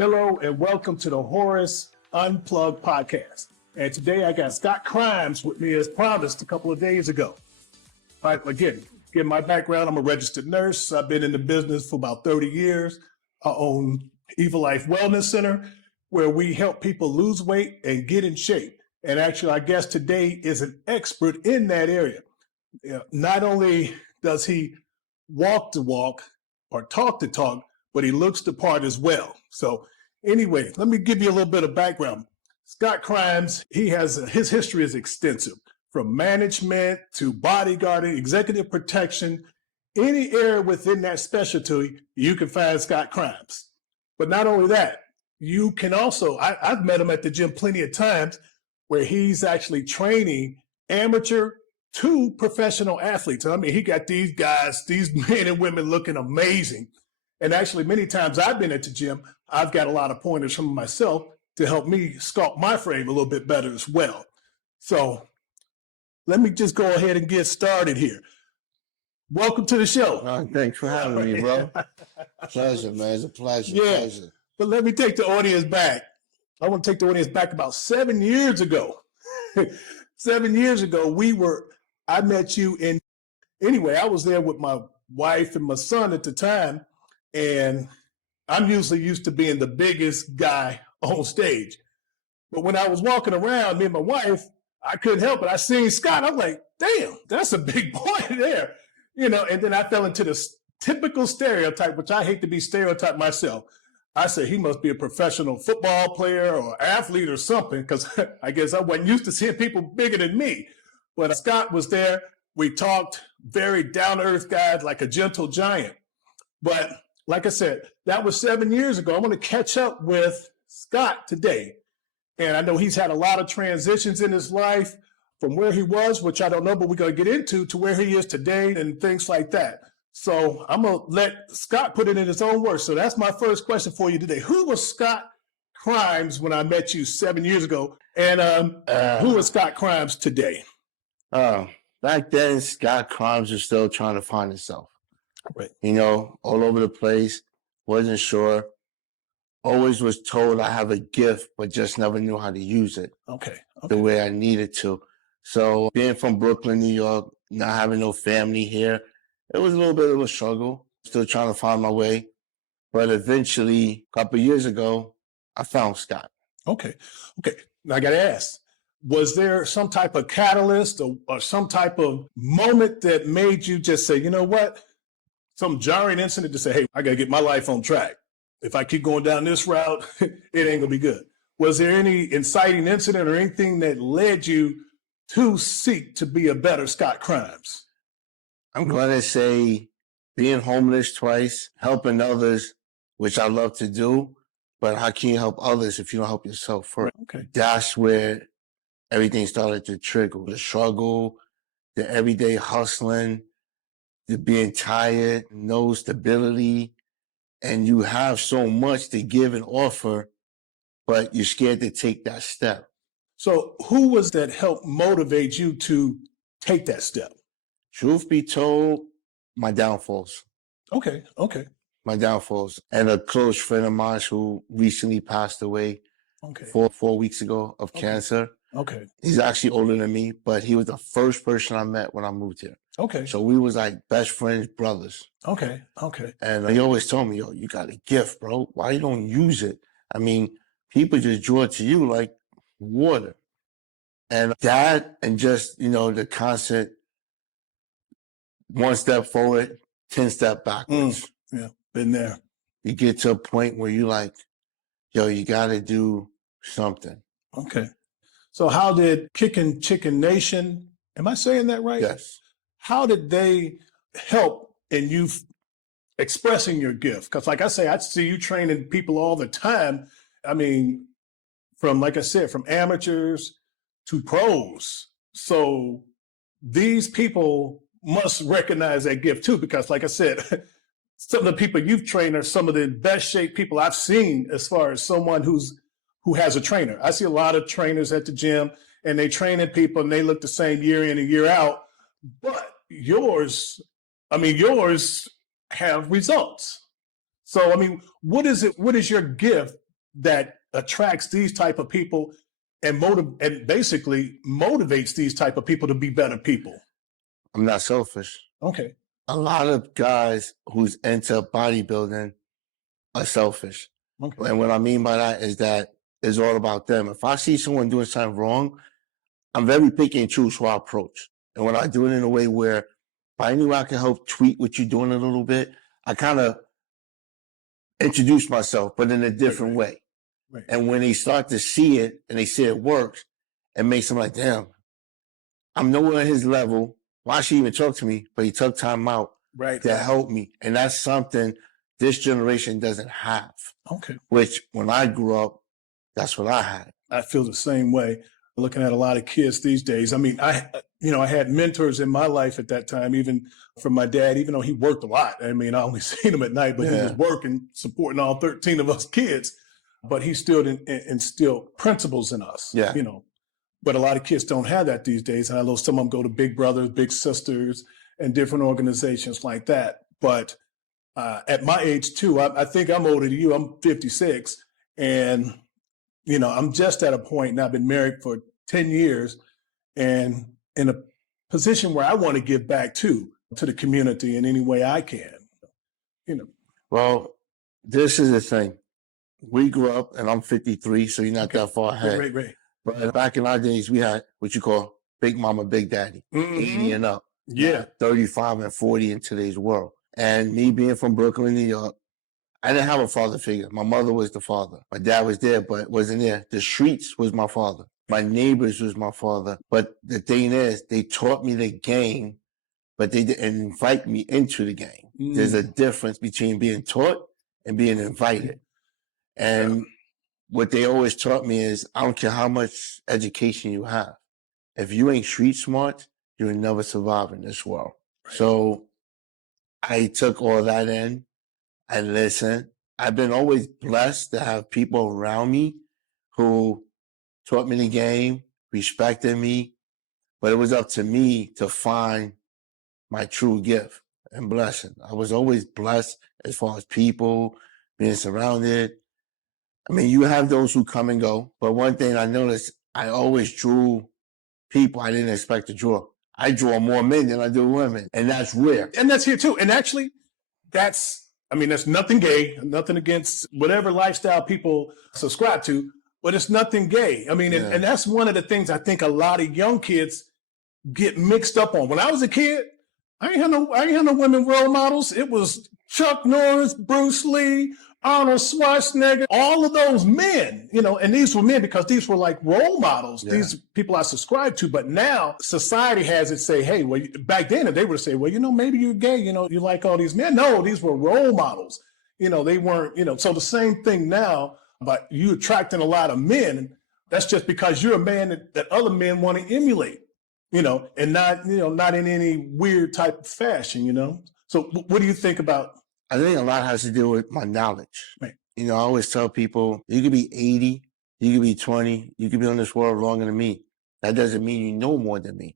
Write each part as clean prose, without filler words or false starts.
Hello and welcome to the Horace Unplugged podcast. And today I got Scott Crymes with me as promised a couple of days ago. All right, again, my background, I'm a registered nurse. I've been in the business for about 30 years. I own Evil Life Wellness Center, where we help people lose weight and get in shape. And actually, our guest today is an expert in that area. Not only does he walk the walk or talk the talk, but he looks the part as well. So anyway, let me give you a little bit of background. Scott Crymes, his history is extensive, from management to bodyguarding, executive protection, any area within that specialty, you can find Scott Crymes. But not only that, you can also, I've met him at the gym plenty of times where he's actually training amateur to professional athletes. I mean, he got these guys, these men and women looking amazing. And actually, many times I've been at the gym, I've got a lot of pointers from myself to help me sculpt my frame a little bit better as well. So let me just go ahead and get started here. Welcome to the show. Thanks for having me, bro. Pleasure, man. It's a pleasure. Yeah. Pleasure. But let me take the audience back. I want to take the audience back about 7 years ago. 7 years ago, I met you anyway, I was there with my wife and my son at the time. And I'm usually used to being the biggest guy on stage. But when I was walking around, me and my wife, I couldn't help it. I seen Scott. I'm like, damn, that's a big boy there. And then I fell into this typical stereotype, which I hate to be stereotyped myself. I said, he must be a professional football player or athlete or something, because I guess I wasn't used to seeing people bigger than me. But Scott was there. We talked, very down-to-earth guy, like a gentle giant. But like I said, that was 7 years ago. I want to catch up with Scott today. And I know he's had a lot of transitions in his life from where he was, which I don't know, but we're going to get into, to where he is today and things like that. So I'm going to let Scott put it in his own words. So that's my first question for you today. Who was Scott Crymes when I met you 7 years ago? And who is Scott Crymes today? Back then, Scott Crymes was still trying to find himself. Right. All over the place, wasn't sure. Always was told I have a gift, but just never knew how to use it the way I needed to. So being from Brooklyn, New York, not having no family here, it was a little bit of a struggle. Still trying to find my way. But eventually, a couple of years ago, I found Scott. Okay. Now I got to ask, was there some type of catalyst or some type of moment that made you just say, you know what? Some jarring incident to say, hey, I got to get my life on track. If I keep going down this route, it ain't gonna be good. Was there any inciting incident or anything that led you to seek to be a better Scott Crymes? I'm going to say being homeless twice, helping others, which I love to do, but how can you help others if you don't help yourself first? Okay. That's where everything started to trigger. The struggle, the everyday hustling, the being tired, no stability, and you have so much to give and offer, but you're scared to take that step. So who was that helped motivate you to take that step? Truth be told, my downfalls. Okay. My downfalls. And a close friend of mine who recently passed away 4 weeks ago of cancer. Okay. He's actually older than me, but he was the first person I met when I moved here. Okay. So we was like best friends, brothers. Okay. And he always told me, yo, you got a gift, bro. Why you don't use it? I mean, people just draw to you like water. And that, and just, the constant 1 step forward, 10 step backwards. Yeah, been there. You get to a point where you like, yo, you got to do something. Okay. So how did Kickin Chickin Nation, am I saying that right? Yes. How did they help in you expressing your gift? Because like I say, I see you training people all the time. I mean, like I said, from amateurs to pros. So these people must recognize that gift too, because like I said, some of the people you've trained are some of the best shaped people I've seen as far as someone who has a trainer. I see a lot of trainers at the gym and they training people and they look the same year in and year out. But yours have results. So, I mean, what is your gift that attracts these type of people and basically motivates these type of people to be better people? I'm not selfish. Okay. A lot of guys who's into bodybuilding are selfish. Okay. And what I mean by that is that it's all about them. If I see someone doing something wrong, I'm very picky and choose who I approach. And when I do it in a way where if I knew I could help tweak what you're doing a little bit, I kind of introduce myself, but in a different way. Right. And when they start to see it and they see it works, it makes them like, damn, I'm nowhere at his level. Why should he even talk to me? But he took time out to help me. And that's something this generation doesn't have. Okay. Which when I grew up, that's what I had. I feel the same way. Looking at a lot of kids these days. I mean, I had mentors in my life at that time, even from my dad, even though he worked a lot. I mean, I only seen him at night, but he was working, supporting all 13 of us kids. But he still instilled principles in us, But a lot of kids don't have that these days. And I know some of them go to big brothers, big sisters, and different organizations like that. But at my age too, I think I'm older than you. I'm 56. And, I'm just at a point, and I've been married for 10 years and in a position where I want to give back to the community in any way I can, Well, this is the thing. We grew up, and I'm 53, so you're not that far ahead. Right. But back in our days, we had what you call Big Mama, Big Daddy, 80 and up. Yeah. 35 and 40 in today's world. And me being from Brooklyn, New York, I didn't have a father figure. My mother was the father. My dad was there, but wasn't there. The streets was my father. My neighbors was my father. But the thing is, they taught me the game, but they didn't invite me into the game. There's a difference between being taught and being invited. And what they always taught me is, I don't care how much education you have. If you ain't street smart, you'll never survive in this world. Right. So I took all that in. I listened. I've been always blessed to have people around me who taught me the game, respected me, but it was up to me to find my true gift and blessing. I was always blessed as far as people, being surrounded. I mean, you have those who come and go, but one thing I noticed, I always drew people I didn't expect to draw. I draw more men than I do women, and that's rare. And that's here too. And actually, that's nothing gay, nothing against whatever lifestyle people subscribe to, but it's nothing gay. I mean, and that's one of the things I think a lot of young kids get mixed up on. When I was a kid, I ain't had no women role models. It was Chuck Norris, Bruce Lee, Arnold Schwarzenegger, all of those men, and these were men because these were like role models. Yeah. These people I subscribe to. But now society has it say, hey, well, back then they would say, well, maybe you're gay, you like all these men. No, these were role models. They weren't, so the same thing now, but you attracting a lot of men. That's just because you're a man that other men want to emulate, and not in any weird type of fashion, So what do you think about? I think a lot has to do with my knowledge. Right. I always tell people, you could be 80, you could be 20, you could be on this world longer than me. That doesn't mean you know more than me.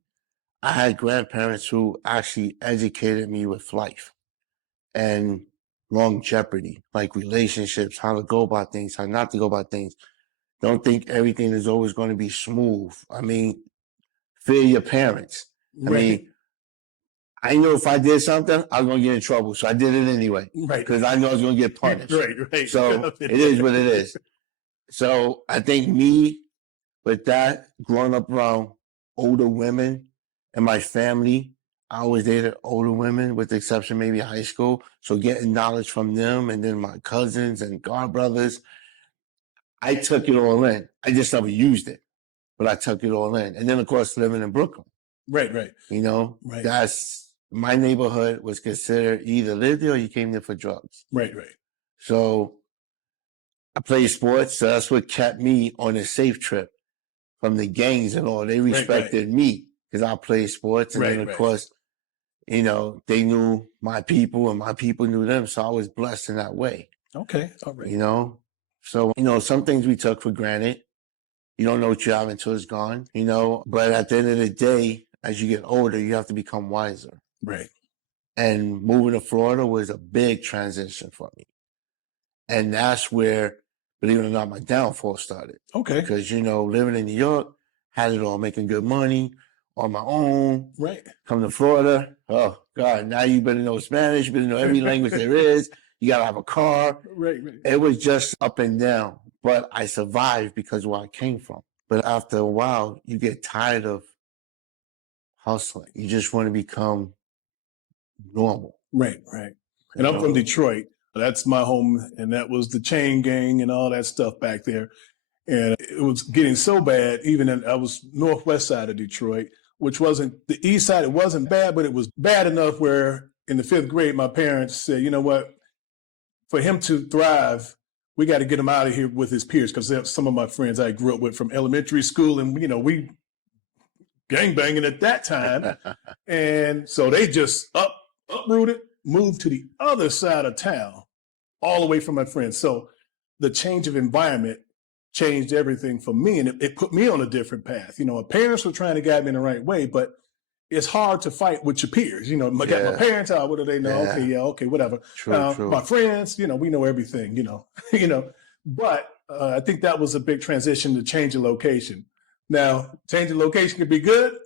I had grandparents who actually educated me with life and longevity, like relationships, how to go about things, how not to go about things. Don't think everything is always going to be smooth. I mean, fear your parents. Right. I knew if I did something, I was going to get in trouble. So I did it anyway. Right. Because I knew I was going to get punished. Right. So it is what it is. So I think me, with that, growing up around older women and my family, I always dated older women with the exception maybe of high school. So getting knowledge from them and then my cousins and godbrothers, I took it all in. I just never used it, but I took it all in. And then, of course, living in Brooklyn. Right. Right. That's my neighborhood was considered you either lived there or you came there for drugs. Right. So I played sports. So that's what kept me on a safe trip from the gangs and all. They respected me because I played sports. And then, of course, they knew my people and my people knew them. So I was blessed in that way. Okay. All right. So, some things we took for granted. You don't know what you have until it's gone, but at the end of the day, as you get older, you have to become wiser. Right. And moving to Florida was a big transition for me. And that's where believe it or not, my downfall started. Okay. Because, living in New York, had it all, making good money on my own. Right. Come to Florida. Oh, God, now you better know Spanish, you better know every language there is. You got to have a car. Right. It was just up and down. But I survived because of where I came from. But after a while, you get tired of hustling. You just want to become normal. Right. And I'm from Detroit. That's my home. And that was the chain gang and all that stuff back there. And it was getting so bad, I was northwest side of Detroit, which wasn't the east side. It wasn't bad, but it was bad enough where in the 5th grade, my parents said, you know what, for him to thrive, we got to get him out of here with his peers. Because some of my friends I grew up with from elementary school, and, we gangbanging at that time. And so they just uprooted, moved to the other side of town, all away from my friends. So the change of environment changed everything for me, and it put me on a different path. My parents were trying to guide me in the right way, but it's hard to fight with your peers. Got my parents out. What do they know? Yeah. Okay, whatever. True. My friends, we know everything. But I think that was a big transition to change the location. Now, changing location can be good,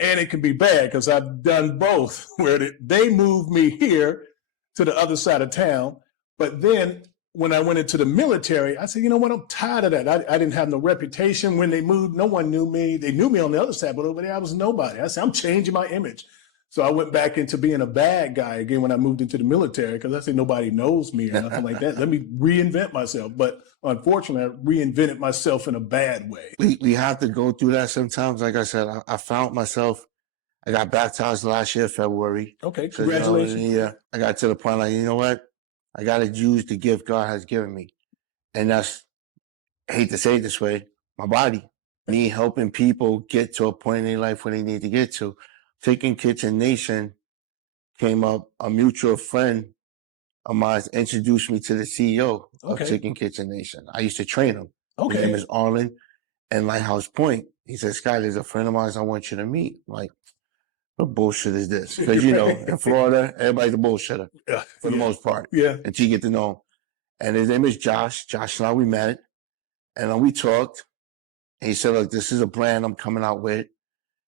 and it can be bad because I've done both. Where they moved me here to the other side of town, but then when I went into the military, I said, you know what, I'm tired of that. I didn't have no reputation when they moved. No one knew me. They knew me on the other side, but over there, I was nobody. I said, I'm changing my image. So I went back into being a bad guy again when I moved into the military, because I said, nobody knows me or nothing like that. Let me reinvent myself. But unfortunately, I reinvented myself in a bad way. We have to go through that sometimes. Like I said, I found myself, I got baptized last year, February. Okay, congratulations. I got to the point like, you know what? I got to use the gift God has given me. And that's, I hate to say it this way, my body. Me helping people get to a point in their life where they need to get to. Kickin Chickin Nation came up, a mutual friend of mine introduced me to the CEO of Kickin Chickin Nation. I used to train him. His name is Arlen in Lighthouse Point. He said, Scott, there's a friend of mine I want you to meet. I'm like, what bullshit is this? Because, in Florida, everybody's a bullshitter for the most part. Yeah. Until you get to know him. And his name is Josh. Josh and I, we met. And we talked. And he said, look, this is a brand I'm coming out with.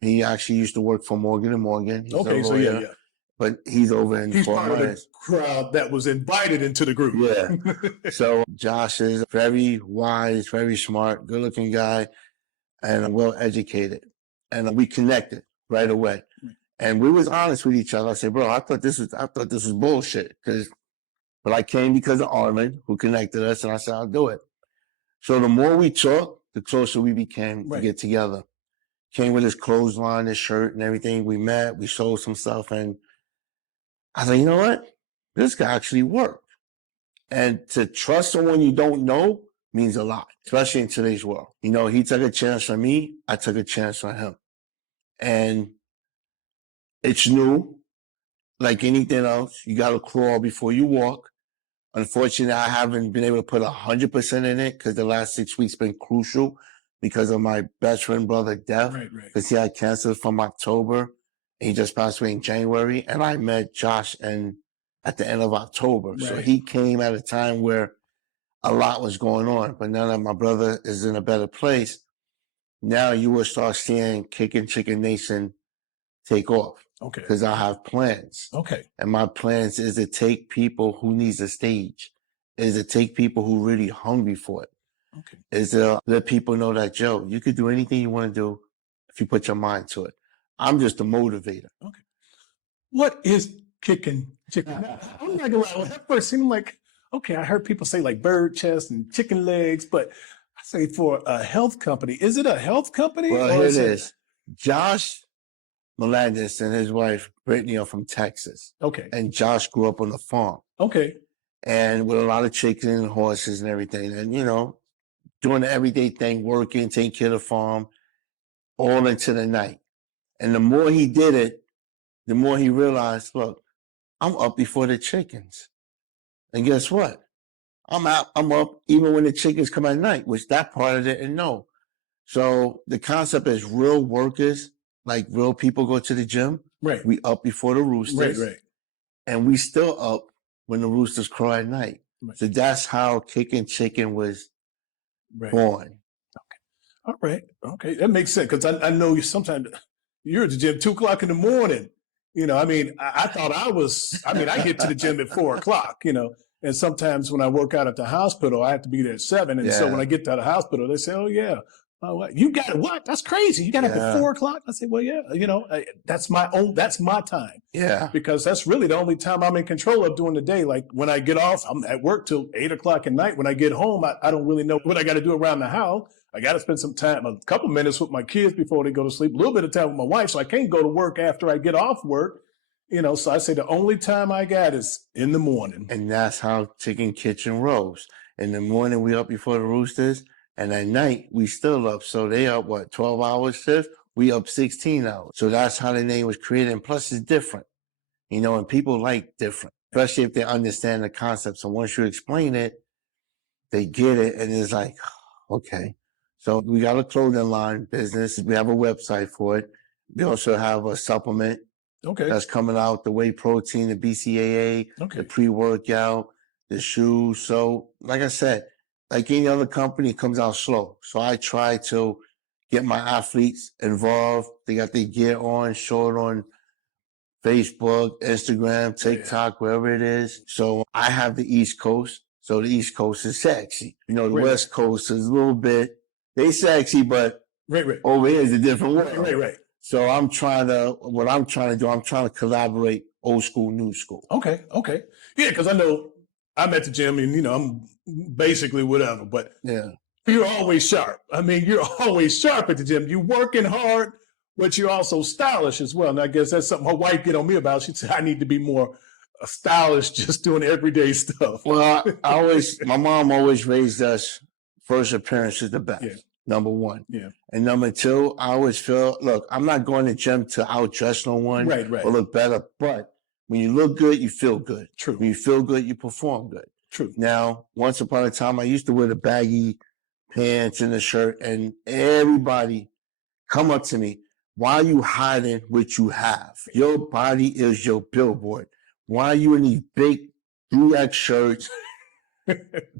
And he actually used to work for Morgan & Morgan. He's a lawyer, but he's over in He's Fort part Myers. of the crowd that was invited into the group. Yeah. So Josh is very wise, very smart, good-looking guy, and well-educated. And we connected right away. And we was honest with each other. I said, bro, I thought this was bullshit. But I came because of Arlen, who connected us, and I said, I'll do it. So the more we talked, the closer we became to get together. Came with his clothesline, his shirt, and everything. We met, we sold some stuff, and I said, you know what? This guy actually worked. And to trust someone you don't know means a lot, especially in today's world. He took a chance on me, I took a chance on him. And it's new. Like anything else, you got to crawl before you walk. Unfortunately, I haven't been able to put 100% in it because the last 6 weeks been crucial because of my best friend brother death. Because he had cancer from October and he just passed away in January. And I met Josh at the end of October. So he came at a time where a lot was going on. But now that my brother is in a better place, now you will start seeing Kickin Chickin Nation take off. Because I have plans. And my plans is to take people who needs a stage, is to take people who really hungry for it, is to let people know that, Joe, you could do anything you want to do if you put your mind to it. I'm just a motivator. What is Kickin Chicken? I'm not gonna lie, when that first seemed like, I heard people say like bird chest and chicken legs, but I say for a health company, is it a health company? Well, here it is. Josh Melendez and his wife, Brittany, are from Texas. And Josh grew up on the farm. And with a lot of chickens and horses and everything. And, doing the everyday thing, working, taking care of the farm, all into the night. And the more he did it, the more he realized, look, I'm up before the chickens. And guess what? I'm up even when the chickens come at night, which that part I didn't know. So the concept is real workers, like real people go to the gym. We up before the roosters. And we still up when the roosters crow at night. So that's how Kickin Chickin was Born. All right. Okay. That makes sense. Cause I know you sometimes you're at the gym 2 o'clock in the morning. I thought I get to the gym at 4 o'clock, and sometimes when I work out at the hospital, I have to be there at 7. And so when I get to the hospital, they say, oh yeah, you got it. What? That's crazy. You got up at 4 o'clock. I say, well, yeah, that's my time. Yeah. Because that's really the only time I'm in control of during the day. Like when I get off, I'm at work till 8 o'clock at night. When I get home, I don't really know what I got to do around the house. I got to spend some time, a couple minutes with my kids before they go to sleep, a little bit of time with my wife. So I can't go to work after I get off work. So I say the only time I got is in the morning. And that's how Chicken Kitchen rolls. In the morning, we up before the roosters. And at night, we still up. So they up, 12 hours shift? We up 16 hours. So that's how the name was created. And plus, it's different, and people like different, especially if they understand the concept. So once you explain it, they get it. And it's like, okay. So we got a clothing line business. We have a website for it. We also have a supplement that's coming out, the whey protein, the BCAA, the pre-workout, the shoes. So like I said, like any other company, it comes out slow. So I try to get my athletes involved. They got their gear on, show it on Facebook, Instagram, TikTok, wherever it is. So I have the East Coast. So the East Coast is sexy. The West Coast is a little bit, they sexy, but over here is a different world. Right. So what I'm trying to do, I'm trying to collaborate old school, new school. Okay. Yeah, because I know I'm at the gym and, I'm basically whatever, but you're always sharp. You're always sharp at the gym. You're working hard, but you're also stylish as well. And I guess that's something my wife get on me about. She said, I need to be more stylish, just doing everyday stuff. Well, my mom always raised us, first appearance is the best. Yeah. Number one. Yeah. And number two, I always feel, look, I'm not going to the gym to outdress no one or look better. But when you look good, you feel good. True. When you feel good, you perform good. True. Now, once upon a time, I used to wear the baggy pants and the shirt, and everybody come up to me. Why are you hiding what you have? Your body is your billboard. Why are you in these big 3X shirts?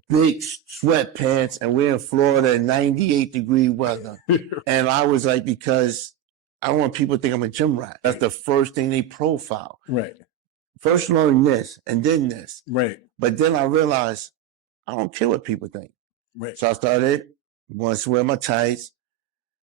Big sweatpants, and we're in Florida in 98-degree weather. And I was like, because I don't want people to think I'm a gym rat. That's the first thing they profile. Right. First learn this and then this. Right. But then I realized I don't care what people think. Right. So I started, once wear my tights,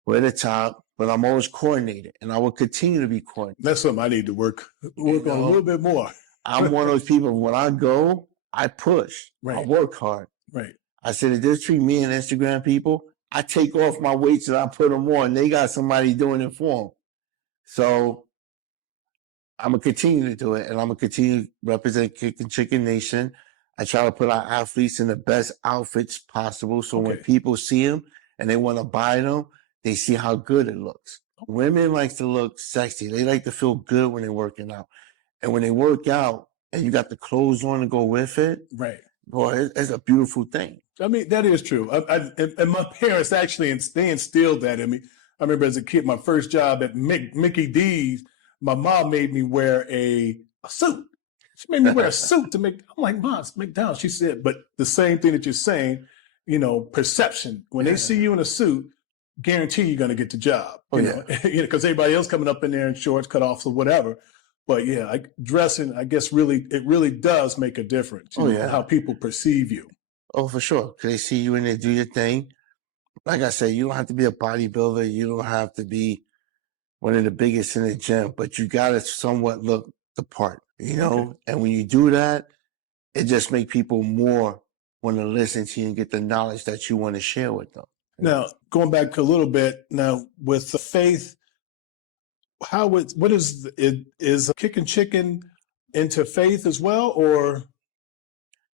wear the top, but I'm always coordinated, and I will continue to be coordinated. That's something I need to work on a little bit more. I'm one of those people, when I go, I push. Right. I work hard. Right. I said, if this treat me and Instagram people, I take off my weights and I put them on. They got somebody doing it for them. So I'm going to continue to do it, and I'm going to continue to represent Kickin Chickin Nation. I try to put our athletes in the best outfits possible. So when people see them and they want to buy them, they see how good it looks. Women like to look sexy. They like to feel good when they're working out. And when they work out and you got the clothes on to go with it, right? Boy, it's a beautiful thing. That is true. And my parents actually, they instilled that in me. I remember as a kid, my first job at Mickey D's, my mom made me wear a suit. She made me wear a suit to make, I'm like, Mom, it's McDonald's. She said, but the same thing that you're saying, perception. When they see you in a suit, guarantee you're going to get the job. Because everybody else coming up in there in shorts, cutoffs, or whatever. But dressing, I guess, it really does make a difference. How people perceive you. Oh, for sure. Because they see you in there, do your thing. Like I said, you don't have to be a bodybuilder. You don't have to be one of the biggest in the gym, but you got to somewhat look the part, And when you do that, it just makes people more want to listen to you and get the knowledge that you want to share with them. Now, going back a little bit, now with the faith, what is Kickin Chickin into faith as well, or?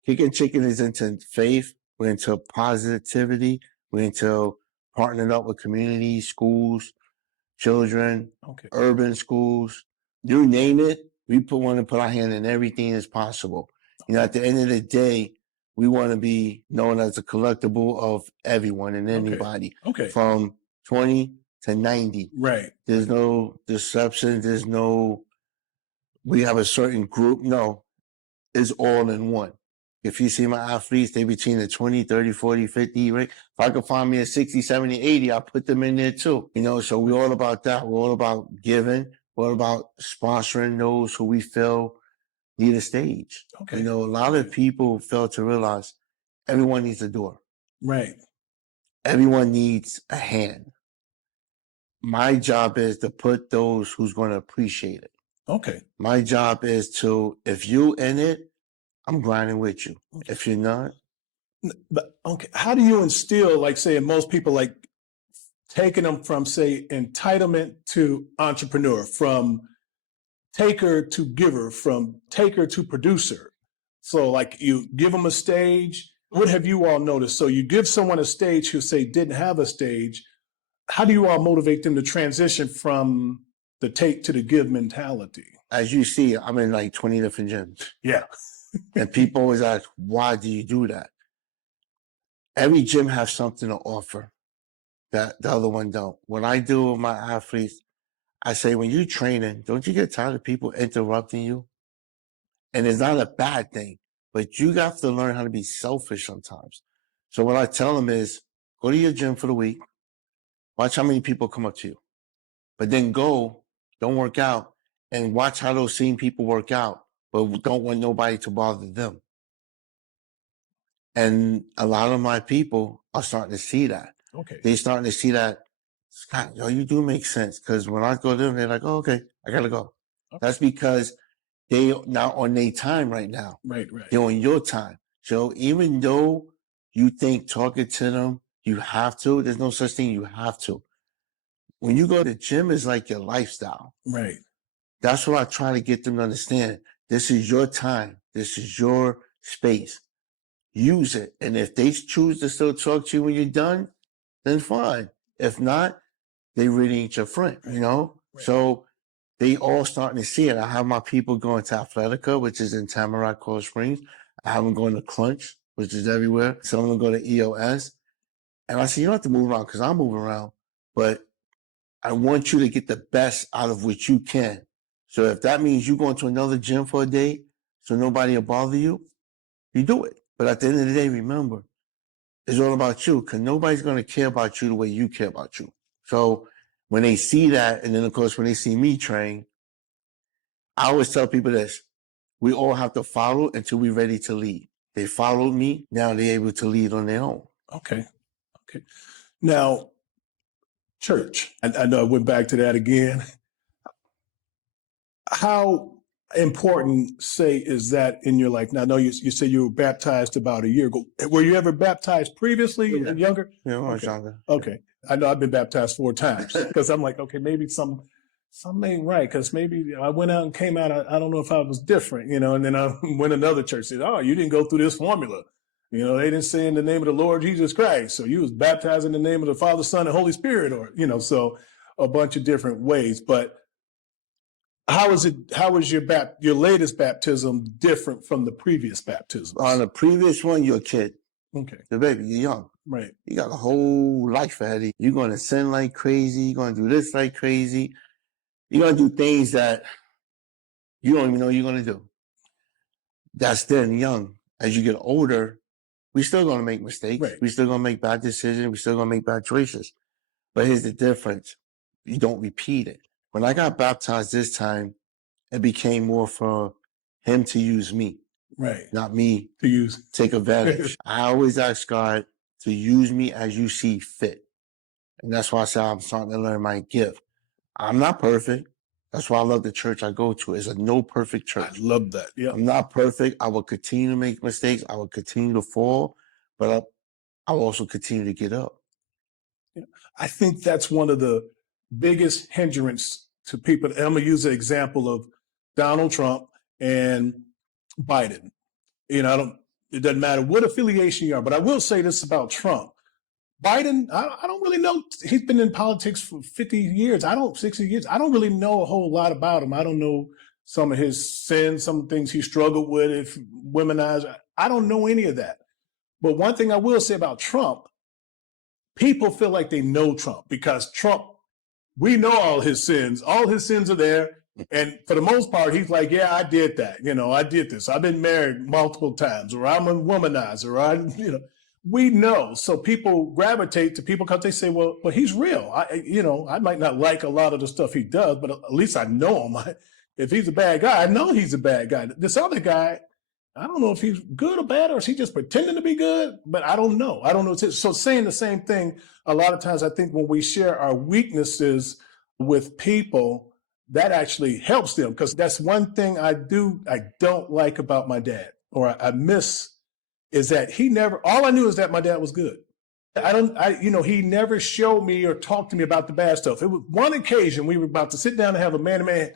Kickin Chickin is into faith. We're into positivity. We're into partnering up with communities, schools, children, urban schools. You name it, we want to put our hand in everything as possible. At the end of the day, we want to be known as a collectible of everyone and anybody. From 20 to 90. Right. There's no deception. We have a certain group. No, it's all in one. If you see my athletes, they between the 20, 30, 40, 50 rate. If I could find me a 60, 70, 80, I'll put them in there too. You know, so we're all about that. We're all about giving. We're all about sponsoring those who we feel need a stage. Okay. You know, a lot of people fail to realize everyone needs a door. Right. Everyone needs a hand. My job is to put those who's going to appreciate it. Okay. My job is to, if you in it, I'm grinding with you. Okay. If you're not. But okay, how do you instill, like, say, in most people, like taking them from, say, entitlement to entrepreneur, from taker to giver, from taker to producer? So, like, you give them a stage. What have you all noticed? So you give someone a stage who, say, didn't have a stage. How do you all motivate them to transition from the take to the give mentality? As you see, I'm in like 20 different gyms. Yeah. And people always ask, why do you do that? Every gym has something to offer that the other one don't. What I do with my athletes, I say, when you're training, don't you get tired of people interrupting you? And it's not a bad thing, but you have to learn how to be selfish sometimes. So what I tell them is, go to your gym for the week, watch how many people come up to you, but then go, don't work out, and watch how those same people work out, but don't want nobody to bother them. And a lot of my people are starting to see that. Okay. They're starting to see that, Scott, yo, you do make sense. Because when I go to them, they're like, oh, okay, I got to go. Okay. That's because they not on their time right now. Right. They're on your time. So even though you think talking to them, you have to, there's no such thing you have to. When you go to the gym, it's like your lifestyle. Right. That's what I try to get them to understand. This is your time. This is your space. Use it. And if they choose to still talk to you when you're done, then fine. If not, they really ain't your friend, you know? Right. So they all starting to see it. I have my people going to Athletica, which is in Tamarack, Coral Springs. I have them going to Crunch, which is everywhere. Some of them go to EOS. And I say, you don't have to move around because I'm moving around, but I want you to get the best out of what you can. So if that means you going to another gym for a day so nobody will bother you, you do it. But at the end of the day, remember, it's all about you because nobody's going to care about you the way you care about you. So when they see that, and then, of course, when they see me train, I always tell people this. We all have to follow until we're ready to lead. They followed me. Now they're able to lead on their own. Okay. Now, church. I know I went back to that again. How important, say, is that in your life? Now, I know you say you were baptized about a year ago. Were you ever baptized previously, younger? Yeah, I was younger. Okay. I know I've been baptized 4 times because I'm like, okay, maybe something ain't right because maybe I went out and came out. I don't know if I was different, you know, and then I went to another church and said, oh, you didn't go through this formula. You know, they didn't say in the name of the Lord Jesus Christ. So you was baptized in the name of the Father, Son, and Holy Spirit, or, you know, so a bunch of different ways. But how was your latest baptism different from the previous baptism? On the previous one, you're a kid. Okay. The baby, you're young. Right. You got a whole life ahead of you. You're going to sin like crazy. You're going to do this like crazy. You're going to do things that you don't even know you're going to do. That's then young. As you get older, we still going to make mistakes. Right. We still going to make bad decisions. We still going to make bad choices. But here's the difference. You don't repeat it. When I got baptized this time, it became more for him to use me. Right. Not me to take advantage. I always ask God to use me as you see fit. And that's why I say I'm starting to learn my gift. I'm not perfect. That's why I love the church I go to. It's a no perfect church. I love that. Yeah. I'm not perfect. I will continue to make mistakes. I will continue to fall, but I will also continue to get up. Yeah. I think that's one of the biggest hindrance to people. And I'm going to use an example of Donald Trump and Biden. You know, it doesn't matter what affiliation you are, but I will say this about Trump. Biden, I don't really know. He's been in politics for 50 years. 60 years. I don't really know a whole lot about him. I don't know some of his sins, some things he struggled with, if womenized. I don't know any of that. But one thing I will say about Trump, people feel like they know Trump because Trump, we know all his sins. All his sins are there. And for the most part, he's like, yeah, I did that. I did this. I've been married multiple times, or I'm a womanizer, or we know. So people gravitate to people because they say, well, he's real. I might not like a lot of the stuff he does, but at least I know him. If he's a bad guy, I know he's a bad guy. This other guy, I don't know if he's good or bad, or is he just pretending to be good, but I don't know. I don't know. So saying the same thing, a lot of times I think when we share our weaknesses with people, that actually helps them, because that's one thing I don't like about my dad, or I miss, is that all I knew is that my dad was good. He never showed me or talked to me about the bad stuff. It was one occasion we were about to sit down and have a man-to-man,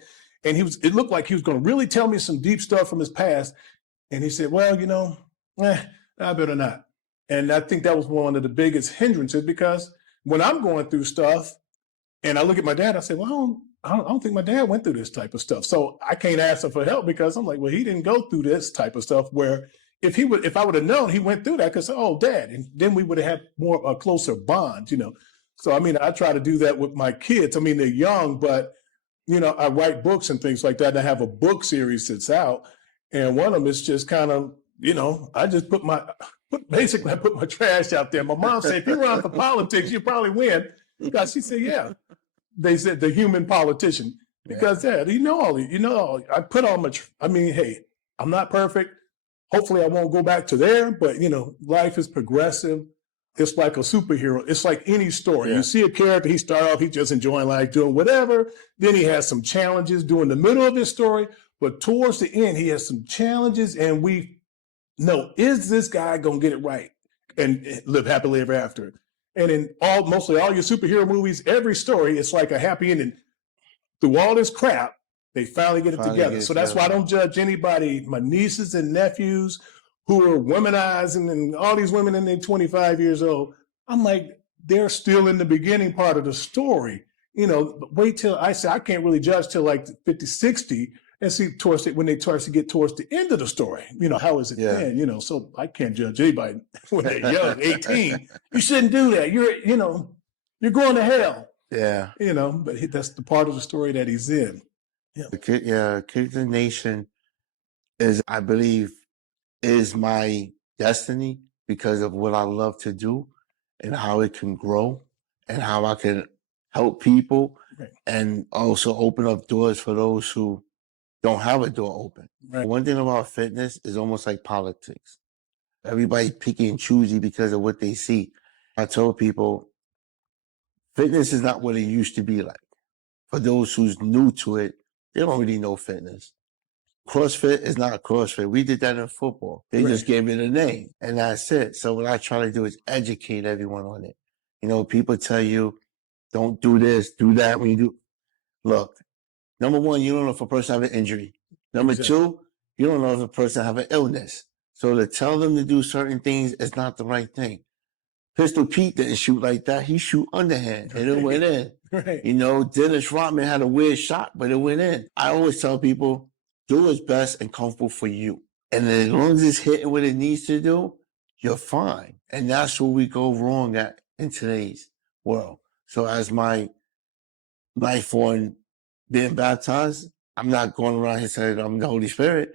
and it looked like he was going to really tell me some deep stuff from his past. And he said, well, I better not. And I think that was one of the biggest hindrances, because when I'm going through stuff and I look at my dad, I say, well, I don't think my dad went through this type of stuff. So I can't ask him for help, because I'm like, well, he didn't go through this type of stuff, where if I would have known he went through that, because, oh, dad, and then we would have had a closer bond, So, I try to do that with my kids. they're young, but, I write books and things like that. And I have a book series that's out. And one of them is just kind of, I just basically I put my trash out there. My mom said, if you run for politics, you probably win. Because she said, yeah. They said the human politician, because Dad, I put all my, hey, I'm not perfect. Hopefully I won't go back to there, but life is progressive. It's like a superhero. It's like any story. You see a character, he started off, he's just enjoying life, doing whatever. Then he has some challenges during the middle of his story, but towards the end, he has some challenges, and we know, is this guy going to get it right and live happily ever after? And in mostly all your superhero movies, every story, it's like a happy ending. Through all this crap, they finally get it together. So that's why I don't judge anybody, my nieces and nephews who are womanizing, and all these women in their 25 years old. I'm like, they're still in the beginning part of the story. But wait till I can't really judge till like 50, 60, and see when they start to get towards the end of the story. How is it then? So I can't judge anybody when they're young, 18. You shouldn't do that. You're going to hell. Yeah. But that's the part of the story that he's in. Yeah. Kickin Nation I believe, is my destiny, because of what I love to do and how it can grow and how I can help people, and also open up doors for those who don't have a door open. Right. One thing about fitness is almost like politics. Everybody picky and choosy because of what they see. I told people, fitness is not what it used to be like. For those who's new to it, they don't really know fitness. CrossFit is not CrossFit. We did that in football. They just gave it a name, and that's it. So what I try to do is educate everyone on it. People tell you, don't do this, do that. When you do, look, number one, you don't know if a person have an injury. Number two, you don't know if a person have an illness. So to tell them to do certain things is not the right thing. Pistol Pete didn't shoot like that. He shoot underhand, and it went in. Dennis Rodman had a weird shot, but it went in. I always tell people, do what's best and comfortable for you. And as long as it's hitting what it needs to do, you're fine. And that's where we go wrong at in today's world. So as my life on being baptized, I'm not going around here saying I'm the Holy Spirit,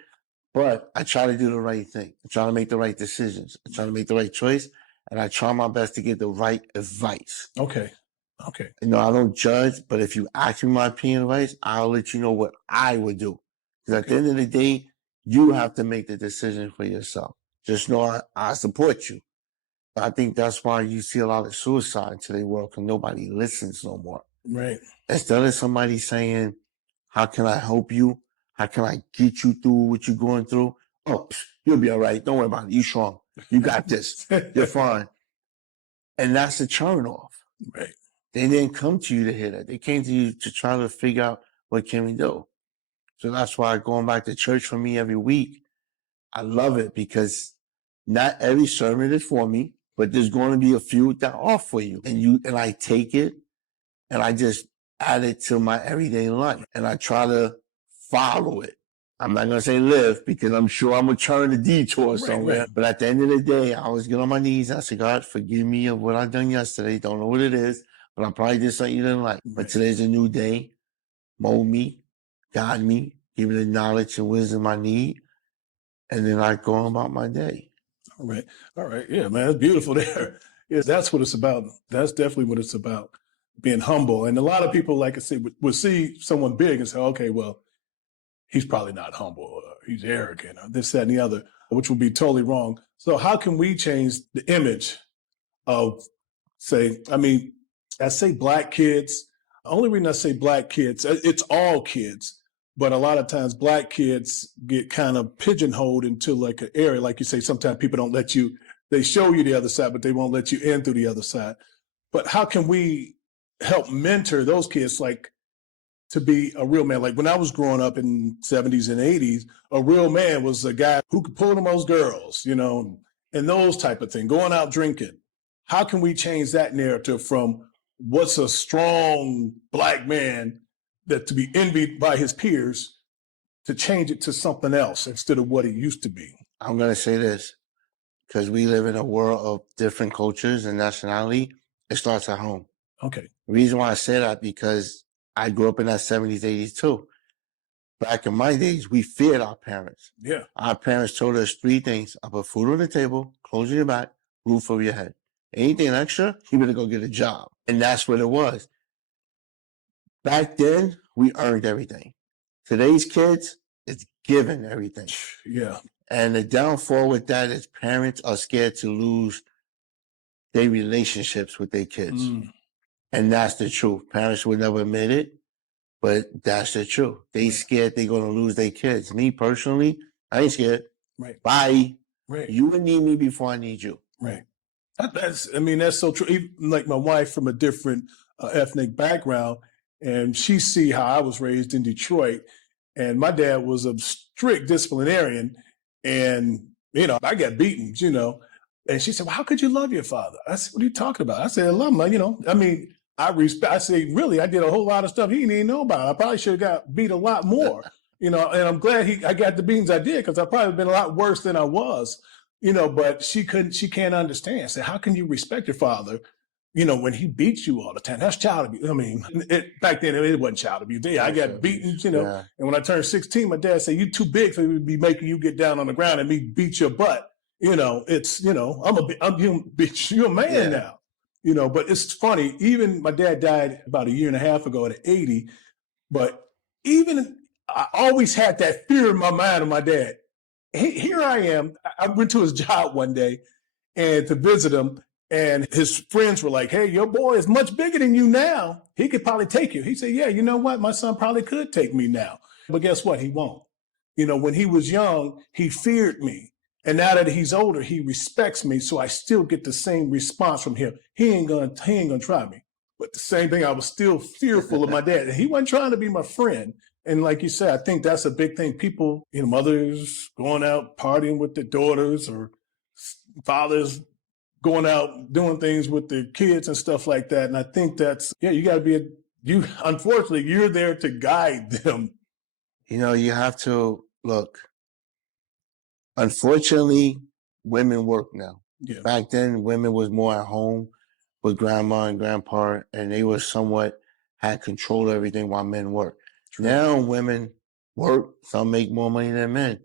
but I try to do the right thing. I try to make the right decisions. I try to make the right choice, and I try my best to get the right advice. Okay. I don't judge, but if you ask me my opinion advice, I'll let you know what I would do. Because at the end of the day, you have to make the decision for yourself. Just know I support you. I think that's why you see a lot of suicide in today's world, because nobody listens no more. Right. Instead of somebody saying, how can I help you? How can I get you through what you're going through? Oh, you'll be all right. Don't worry about it. You're strong. You got this. You're fine. And that's a turn off. Right. They didn't come to you to hear that. They came to you to try to figure out, what can we do? So that's why going back to church for me every week, I love it, because not every sermon is for me, but there's going to be a few that are for you. And I take it and I just add it to my everyday life, and I try to follow it. I'm not going to say live, because I'm sure I'm going to turn the detour somewhere. Right. But at the end of the day, I always get on my knees and I say, God, forgive me of what I've done yesterday. Don't know what it is, but I probably did something you didn't like. But today's a new day. Mold me, guide me, give me the knowledge and wisdom I need, and then I go on about my day. All right. All right. Yeah, man, it's beautiful there. Yes, that's what it's about. That's definitely what it's about, being humble. And a lot of people, like I said, would see someone big and say, okay, well, he's probably not humble, or he's arrogant, or this, that, and the other, which would be totally wrong. So how can we change the image of, I say black kids. The only reason I say black kids, it's all kids, but a lot of times black kids get kind of pigeonholed into like an area. Like you say, sometimes people don't let you, they show you the other side, but they won't let you in through the other side. But how can we help mentor those kids, like, to be a real man? Like when I was growing up in 70s and 80s, a real man was a guy who could pull the most girls, and those type of things, going out drinking. How can we change that narrative from what's a strong black man that to be envied by his peers, to change it to something else instead of what it used to be? I'm going to say this, because we live in a world of different cultures and nationality. It starts at home. Okay. The reason why I say that, because I grew up in that 70s, 80s too. Back in my days, we feared our parents. Yeah. Our parents told us three things: I put food on the table, clothes on your back, roof over your head. Anything extra, you better go get a job. And that's what it was. Back then, we earned everything. Today's kids, it's given everything. Yeah. And the downfall with that is parents are scared to lose their relationships with their kids. And that's the truth. Parents would never admit it, but that's the truth. They scared they're going to lose their kids. Me personally, I ain't scared. Right. Bye. Right. You would need me before I need you. Right. That's so true. Even like my wife from a different ethnic background, and she see how I was raised in Detroit, and my dad was a strict disciplinarian, and I got beaten, and she said, "Well, how could you love your father?" I said, "What are you talking about?" I said, "I love him. I respect." I say, "Really, I did a whole lot of stuff he didn't even know about. I probably should have got beat a lot more, And I'm glad I got the beatings I did, because I probably been a lot worse than I was." But she can't understand. Say, how can you respect your father, when he beats you all the time? That's child abuse. Back then it wasn't child abuse. Yeah, I got beaten, Yeah. And when I turned 16, my dad said, "You too big for me to be making you get down on the ground and me beat your butt." It's, you're a man now. But it's funny. Even my dad died about a year and a half ago at 80. But even I always had that fear in my mind of my dad. Here I am. I went to his job one day and to visit him, and his friends were like, "Hey, your boy is much bigger than you now. He could probably take you." He said, "Yeah, you know what? My son probably could take me now. But guess what? He won't." When he was young, he feared me. And now that he's older, he respects me. So I still get the same response from him. He ain't gonna try me. But the same thing, I was still fearful of my dad. And he wasn't trying to be my friend. And like you said, I think that's a big thing. People, mothers going out partying with their daughters, or fathers going out doing things with their kids and stuff like that. And I think that's, you got to unfortunately, you're there to guide them. You have to look. Unfortunately, women work now. Yeah. Back then, women was more at home with grandma and grandpa, and they were somewhat had control of everything while men worked. True. Now women work, some make more money than men,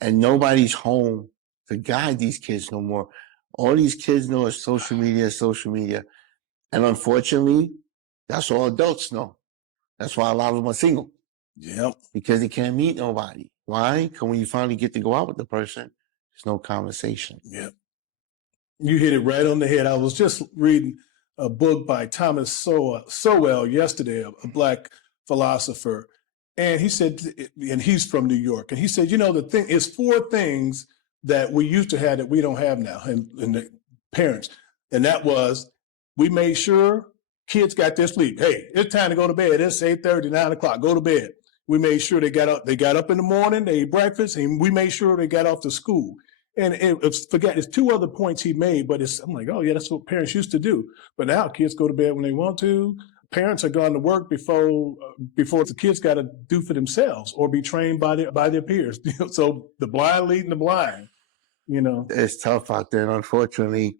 and nobody's home to guide these kids no more. All these kids know is social media. And unfortunately, that's all adults know. That's why a lot of them are single. Yep. Because they can't meet nobody. Why? Because when you finally get to go out with the person, there's no conversation. Yep. You hit it right on the head. I was just reading a book by Thomas Sowell yesterday, a Black philosopher. And he said, and he's from New York, and he said, the thing is 4 things that we used to have that we don't have now, and the parents. And that was, we made sure kids got their sleep. Hey, it's time to go to bed. It's 8:30, 9 o'clock. Go to bed. We made sure they got up. They got up in the morning. They ate breakfast, and we made sure they got off to school. And it's 2 other points he made, but I'm like, oh yeah, that's what parents used to do. But now kids go to bed when they want to. Parents are going to work before the kids got to do for themselves or be trained by their peers. So the blind leading the blind. It's tough out there. And unfortunately,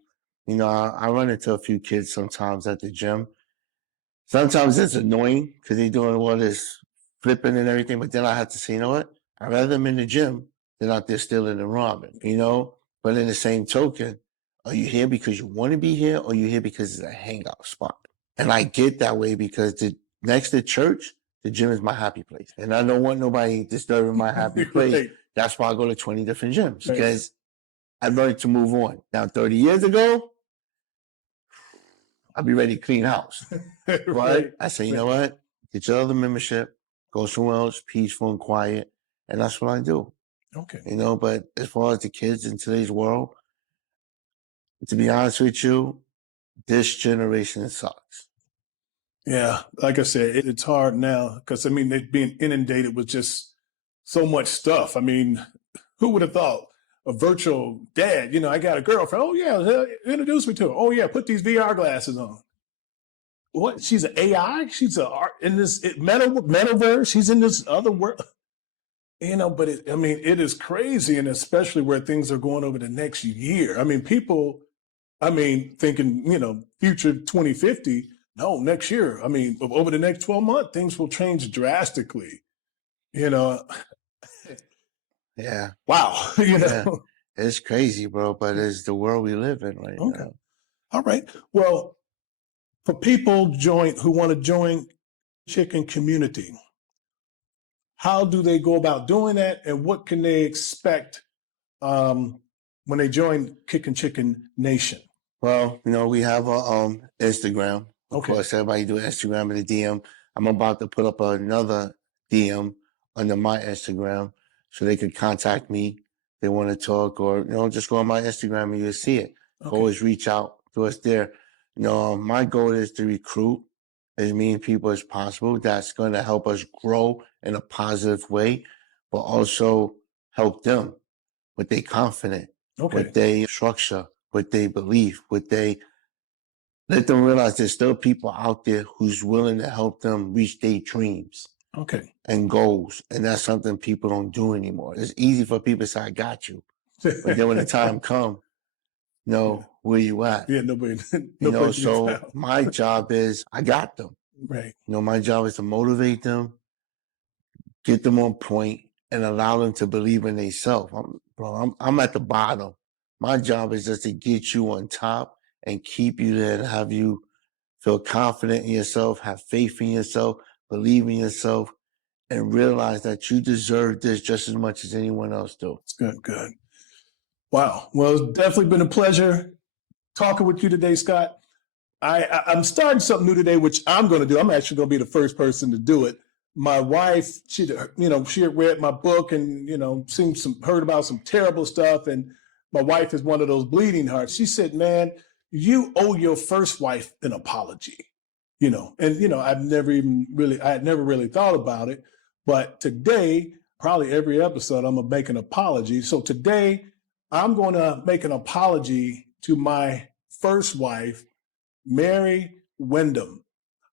I run into a few kids sometimes at the gym. Sometimes it's annoying because they're doing all this flipping and everything. But then I had to say, you know what? I'd rather them in the gym than out there stealing and robbing, you know? But in the same token, are you here because you want to be here, or are you here because it's a hangout spot? And I get that way because next to church, the gym is my happy place. And I don't want nobody disturbing my happy place. Right. That's why I go to 20 different gyms, because I learned to move on. Now, 30 years ago, I'll be ready to clean house. Right? I say, you know what? Get your other membership, go somewhere else, peaceful and quiet. And that's what I do. Okay. You know, but as far as the kids in today's world, to be honest with you, this generation sucks. Yeah, like I said, it's hard now because, I mean, they're being inundated with just so much stuff. I mean, who would have thought a virtual dad? You know, I got a girlfriend. Oh, yeah, introduce me to her. Oh, yeah, put these VR glasses on. What? She's an AI? She's in this metaverse? She's in this other world. You know, but it is crazy, and especially where things are going over the next year. I mean, people, thinking, you know, future 2050. No, next year. I mean, over the next 12 months, things will change drastically. You know. Yeah. Wow. You know. Yeah. It's crazy, bro, but it's the world we live in right now. All right. Well, for people who want to join Chicken Community, how do they go about doing that, and what can they expect when they join Kickin Chickin Nation? Well, you know, we have a Instagram. Of course, everybody do Instagram in the DM. I'm about to put up another DM under my Instagram so they could contact me. They want to talk, or, you know, just go on my Instagram and you'll see it. Always reach out to us there. You know, my goal is to recruit as many people as possible. That's going to help us grow in a positive way, but also help them with their confidence, with their structure, with their belief, let them realize there's still people out there who's willing to help them reach their dreams and goals. And that's something people don't do anymore. It's easy for people to say, I got you. But then when the time comes, where you at? Yeah, nobody so my job is, I got them. Right. You know, my job is to motivate them, get them on point, and allow them to believe in themselves. I'm at the bottom. My job is just to get you on top and keep you there, and have you feel confident in yourself, have faith in yourself, believe in yourself, and realize that you deserve this just as much as anyone else do. Good. Wow. Well, it's definitely been a pleasure talking with you today, Scott. I'm starting something new today, which I'm going to do. I'm actually going to be the first person to do it. My wife, she had read my book and, heard about some terrible stuff. And my wife is one of those bleeding hearts. She said, man, you owe your first wife an apology, and, I had never really thought about it. But today, probably every episode, I'm going to make an apology. So today, I'm going to make an apology to my first wife, Mary Wyndham.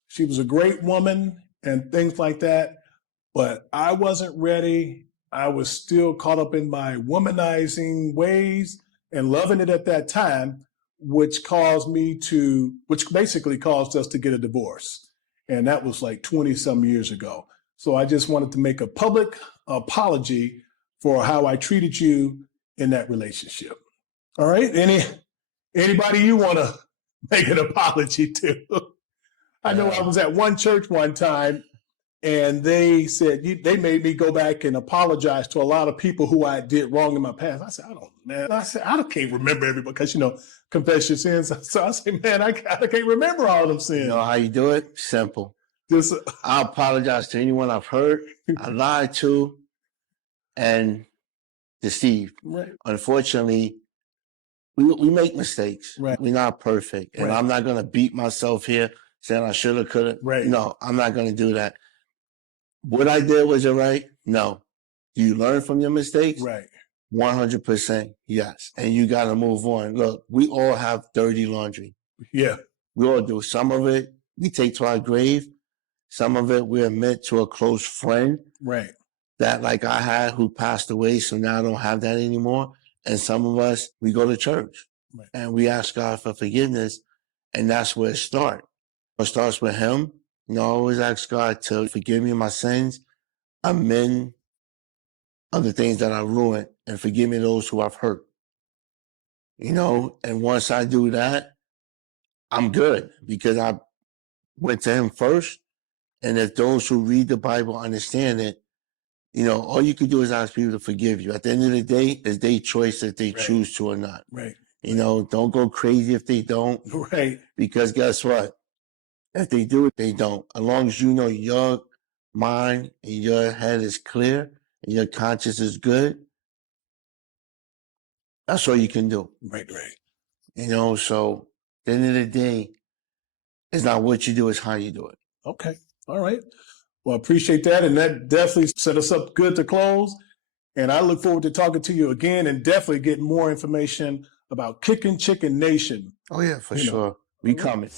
She was a great woman and things like that, but I wasn't ready. I was still caught up in my womanizing ways and loving it at that time, which basically caused us to get a divorce. And that was like 20 some years ago. So I just wanted to make a public apology for how I treated you in that relationship. All right. Anybody you want to make an apology to? I know I was at one church one time, and they said they made me go back and apologize to a lot of people who I did wrong in my past. I said, I can't remember everybody because, confess your sins. So I said, man, I can't remember all of them sins. You know how you do it? Simple. I apologize to anyone I've hurt, I lied to, and deceived. Right. Unfortunately, we make mistakes. Right. We're not perfect. And I'm not going to beat myself here saying I should have, could have. Right. No, I'm not going to do that. What I did, was it right? No. Do you learn from your mistakes? Right. 100% yes. And you got to move on. Look, we all have dirty laundry. Yeah. We all do. Some of it we take to our grave. Some of it we admit to a close friend. Right. That, like I had, who passed away, so now I don't have that anymore. And some of us, we go to church. Right. And we ask God for forgiveness, and that's where it starts. It starts with Him. I always ask God to forgive me my sins, amend of the things that I ruined and forgive me those who I've hurt. You know, and once I do that, I'm good because I went to him first. And if those who read the Bible understand it, you know, all you can do is ask people to forgive you. At the end of the day, it's their choice if they choose to or not. Right. You know, don't go crazy if they don't. Right. Because guess what? If they do it, they don't. As long as you know your mind and your head is clear and your conscience is good, that's all you can do. Right, right. You know, so at the end of the day, it's not what you do, it's how you do it. Okay. All right. Well, I appreciate that. And that definitely set us up good to close. And I look forward to talking to you again and definitely getting more information about Kickin Chickin Nation. Oh, yeah, for sure. We coming.